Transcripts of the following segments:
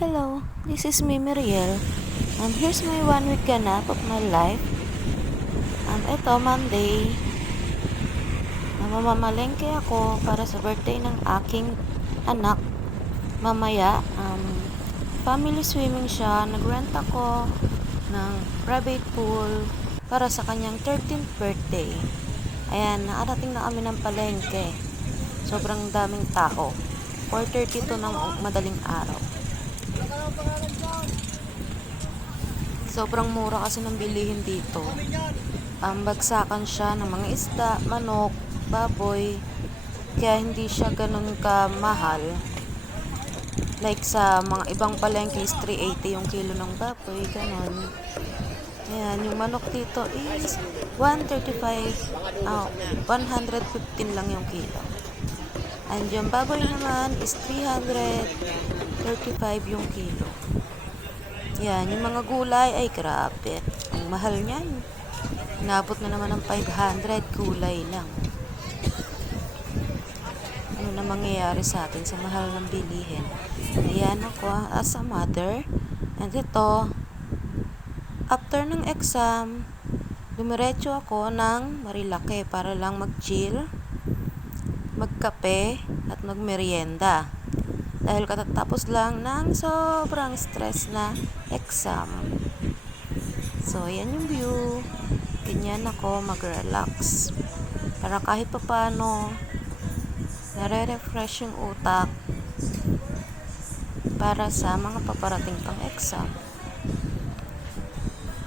Hello, this is me, Miriel. Here's my 1 week ganap of my life. Ito, Monday. Mamamalengke ako para sa birthday ng aking anak. Mamaya, family swimming siya. Nag-rent ako ng private pool para sa kanyang 13th birthday. Ayan, nakarating na kami ng palengke. Sobrang daming tao. 4:30 to ng madaling araw. Sobrang mura kasi ng bilihin dito. Bagsakan siya ng mga isda, manok, baboy. Kaya hindi siya ganun kamahal. Like sa mga ibang palengke is 380 yung kilo ng baboy, ganun. Ayan, yung manok dito is 115 lang yung kilo. And yung baboy naman is 335 yung kilo. Yan, yung mga gulay ay grabe. Ang mahal niyan. Inabot na naman ng 500 gulay lang. Ano na mangyayari sa atin sa mahal ng bilihin? Ayan ako as a mother. And ito, after ng exam, dumiretso ako ng Marilake para lang mag-chill, magkape, at magmerienda. Dahil katatapos lang ng sobrang stress na exam. So, ayan yung view. Ganyan ako mag-relax. Para kahit papano, nare-refresh yung utak para sa mga paparating pang exam.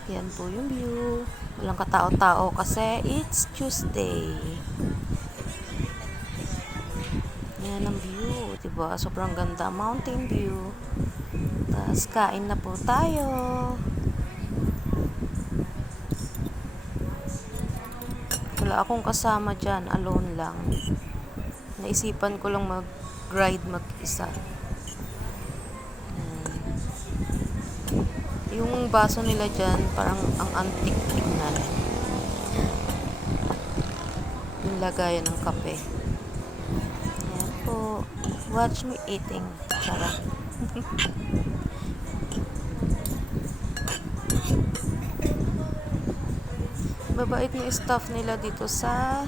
Yan po yung view. Walang katao-tao kasi it's Tuesday. Yan ang view, diba? Sobrang ganda, mountain view. Tapos kain na po tayo. Wala akong kasama dyan, alone lang. Naisipan ko lang mag-ride mag-isa. Yung baso nila dyan, parang ang antique tignan. Yung lagayan ng kape. Watch me eating. Charot. Mabait na staff nila dito sa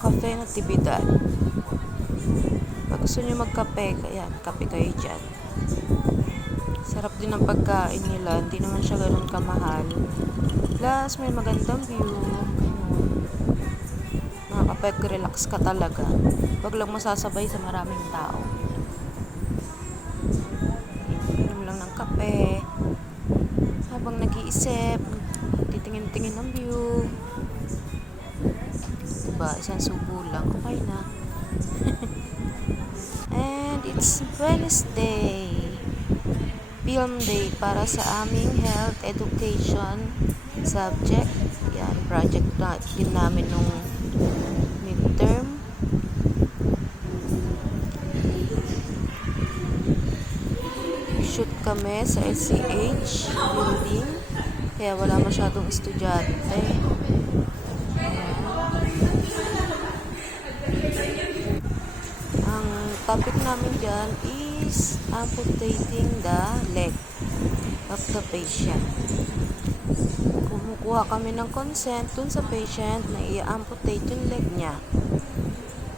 cafe na Tibidad. Pag gusto nyo magkape, ayan, kape kayo dyan. Sarap din ang pagkain nila. Hindi naman siya ganun kamahal. Plus, may magandang view. Makakapag-relax ka talaga. Huwag lang masasabay sa maraming tao. Inom lang ng kape. Habang nag-iisip, titingin-tingin ng view. Diba? Isang subo lang. Okay na. And it's Wednesday. Film day para sa aming health education subject. Yan, project na din namin nung midterm. Shoot kami sa SCH building. Kaya wala masyadong estudyante. Ang topic namin dyan is amputating the leg of the patient. Kumukuha kami ng consent dun sa patient na i-amputate yung leg niya.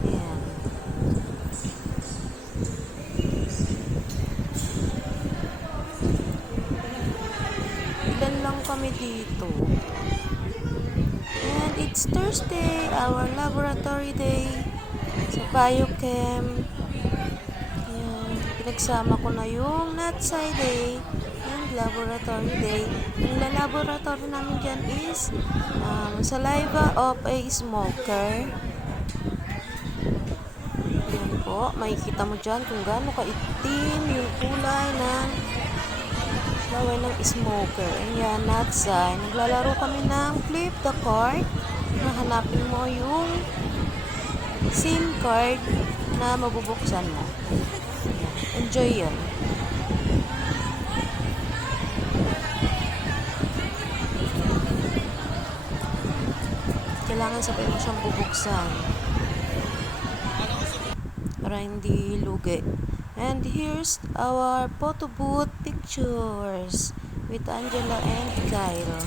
Ayan. Ilan lang kami dito. And it's Thursday, our laboratory day sa biochem. Ayan. Pinagsama ko na yung NATSI day and laboratory day. Yung laboratory namin dyan is saliva of a smoker. Yan po, makikita mo dyan kung gaano kaitim yung kulay ng laway ng smoker. Ayan, NATSI. Naglalaro kami ng flip the card. Hanapin mo yung SIM card na mabubuksan mo. Ayan, enjoy yun. Kailangan sabay mo siyang bubuksan. para hindi lugi. And here's our photo booth pictures with Angela and Kyle.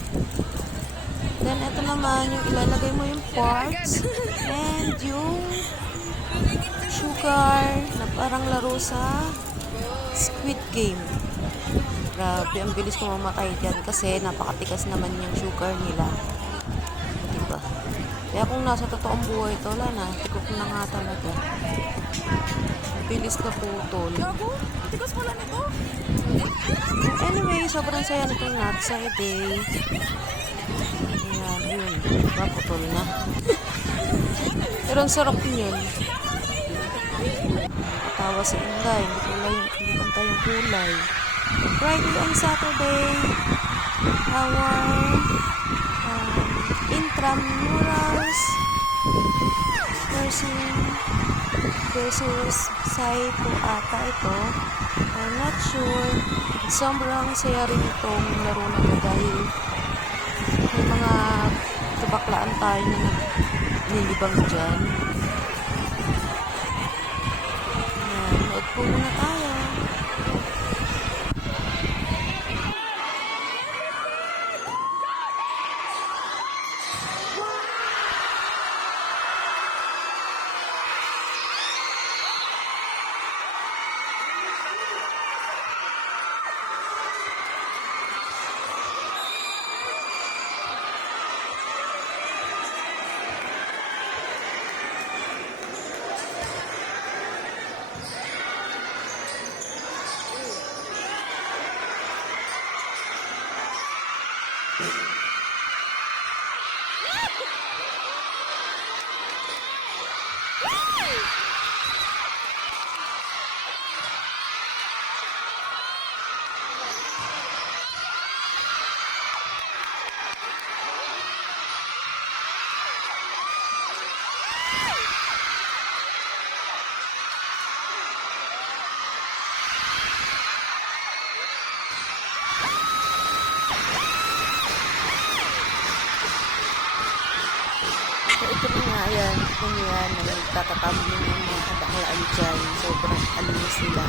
Then ito naman yung ilalagay mo yung parts and yung sugar na parang laro sa Squid Game. Grabe, ang bilis ko mamatay dyan kasi napakatikas naman yung sugar nila. Diba? Kaya kung nasa totoong buhay ito, wala na. Tikok na nga talaga. Bilis na putol. Gago? Tigas pala nito? Anyway, sobrang saya nitong Not Day. Ayan, yun. Maputol na. Pero ang sarap yun. Tawa si Inday. Hindi pantay yung kulay. Friday and Saturday, our intramurals versus Saito ata ito. I'm not sure. Sobrang saya rin itong laro na ito dahil may mga kabaklaan tayo na nilibang dyan. Nood po muna tayo. So, ito na nga yan. Ito yan na nagtatatumbling yung mga kabaklaan dyan. Sobrang alinis sila.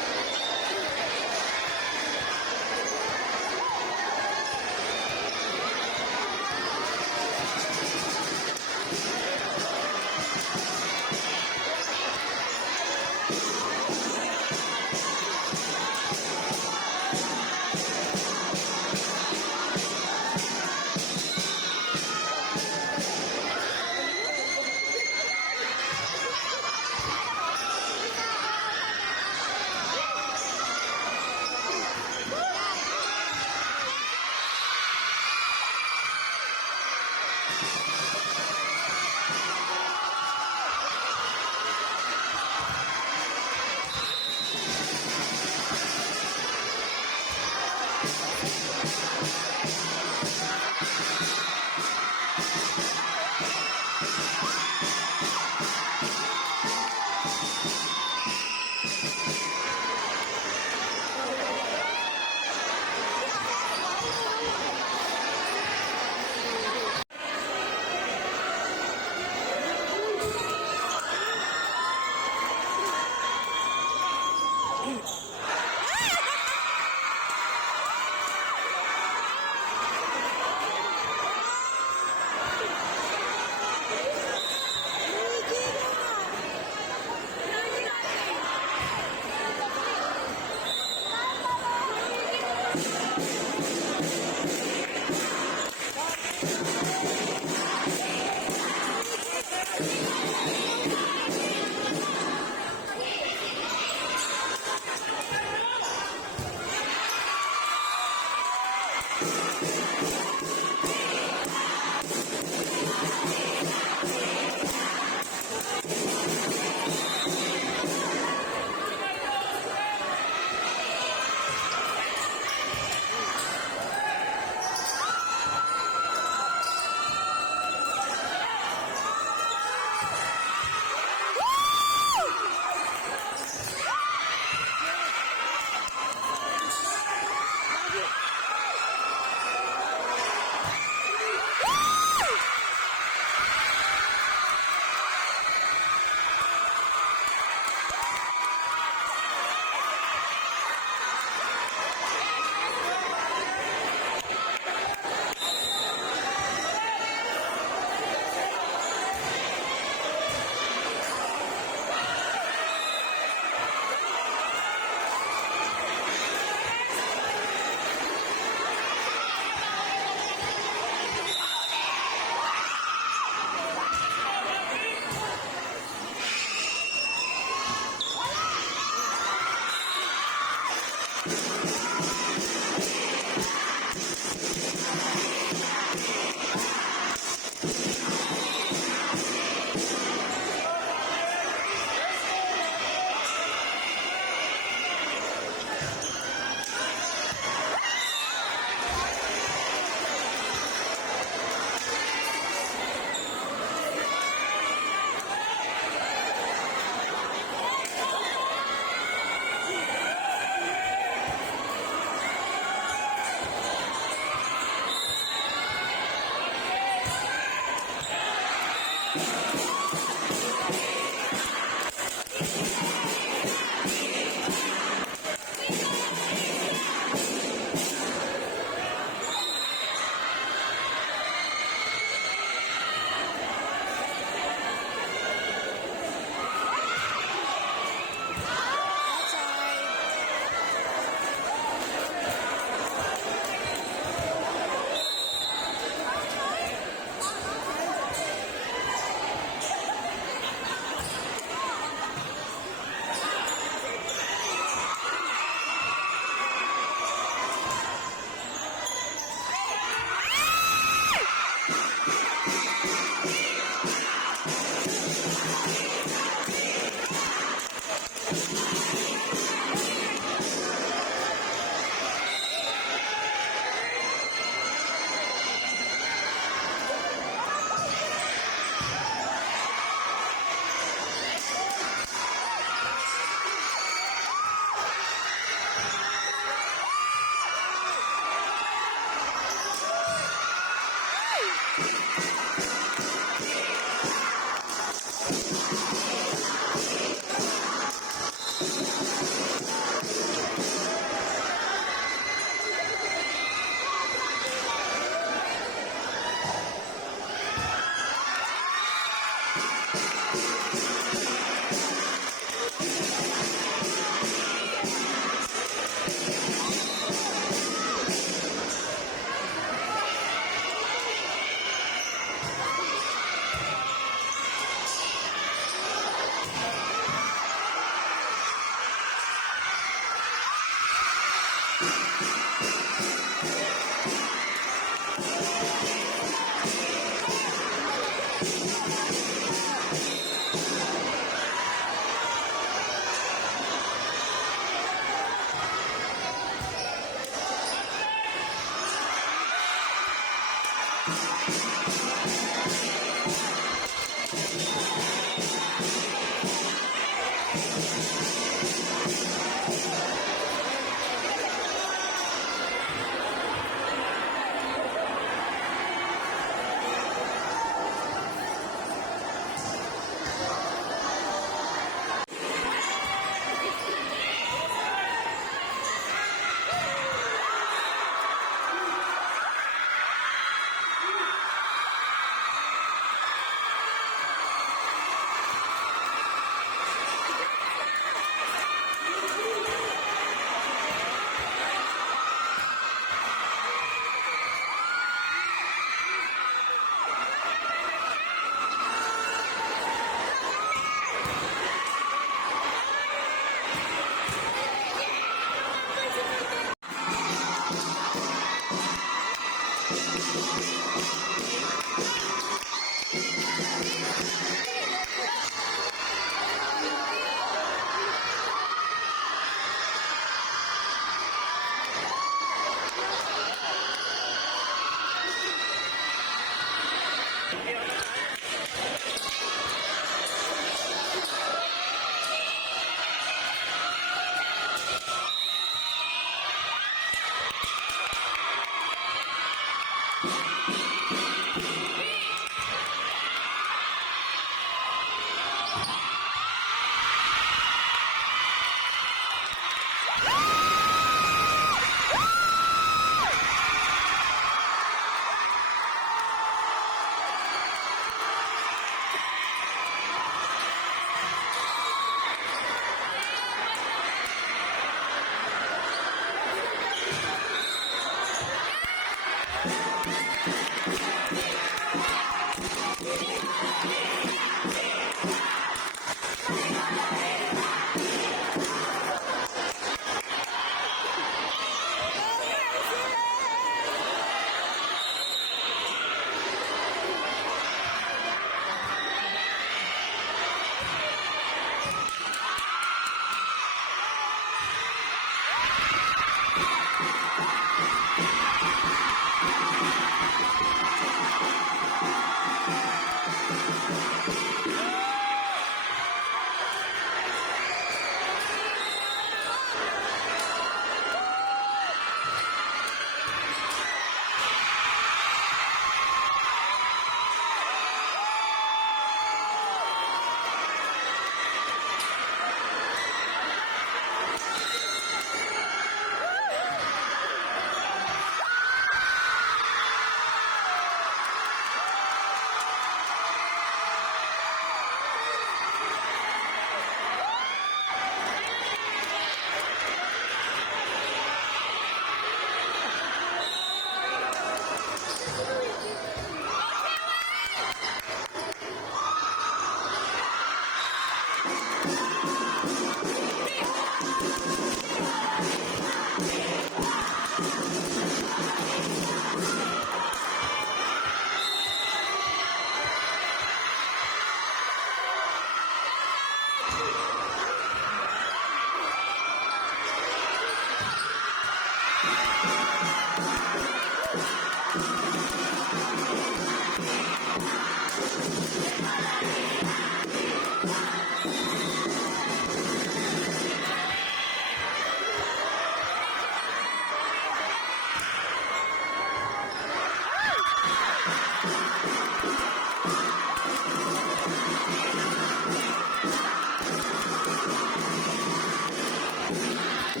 And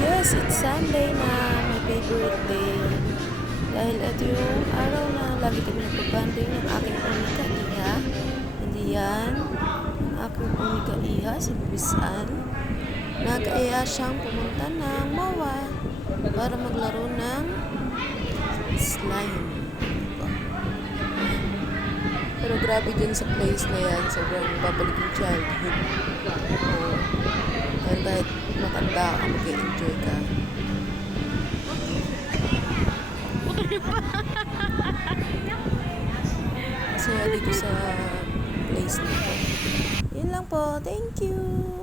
yes, it's Sunday na, my favorite day. Dahil ito yung araw na lagi kami nagpabanding ng aking unika iha. Hindi yan, ang aking unika iha, si Bibisan. Nag-aya siyang pumunta ng MOA para maglaro ng slime. Pero grabe din sa place na yan, sobrang babalik yung childhood. Oo. Dahil kahit matanda ka, mag-enjoy ka. Masaya dito sa place nito. Yun lang po. Thank you!